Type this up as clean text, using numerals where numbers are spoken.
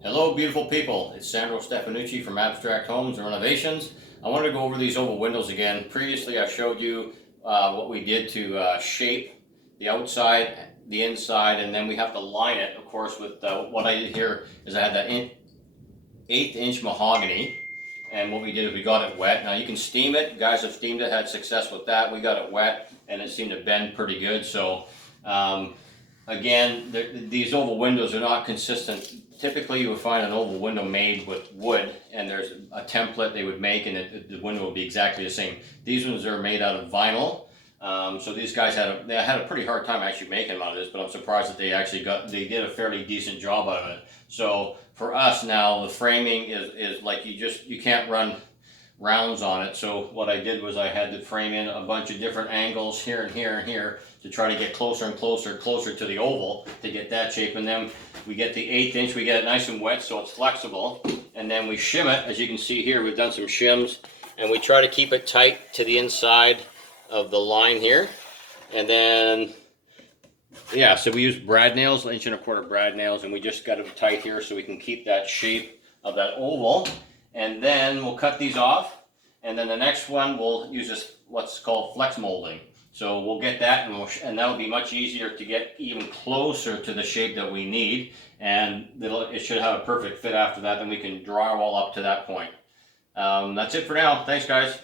Hello, beautiful people. It's Sandro from Abstract Homes and Renovations. I wanted to go over these oval windows again. Previously, I showed you what we did to shape the outside, the inside, and then we have to line it, of course, with what I did here is I had that 1/8 inch mahogany. And what we did is we got it wet. Now you can steam it. You guys have steamed it, had success with that. We got it wet and it seemed to bend pretty good. So again, these oval windows are not consistent. Typically you would find an oval window made with wood and there's a template they would make and the window would be exactly the same. These ones are made out of vinyl. So these guys had a pretty hard time actually making them out of this, but I'm surprised that they did a fairly decent job out of it. So for us now, the framing is like you can't run rounds on it. So what I did was I had to frame in a bunch of different angles here and here and here to try to get closer and closer to the oval to get that shape. And then we get the 1/8 inch, we get it nice and wet so it's flexible. And then we shim it. As you can see here, we've done some shims and we try to keep it tight to the inside of the line here. And then yeah, so we use brad nails, 1.25 inch brad nails, and we just got them tight here so we can keep that shape of that oval. And then we'll cut these off, and then the next one we'll use this what's called flex molding. So we'll get that, and that'll be much easier to get even closer to the shape that we need, and it should have a perfect fit after that. Then we can drywall up to that point. That's it for now. Thanks, guys.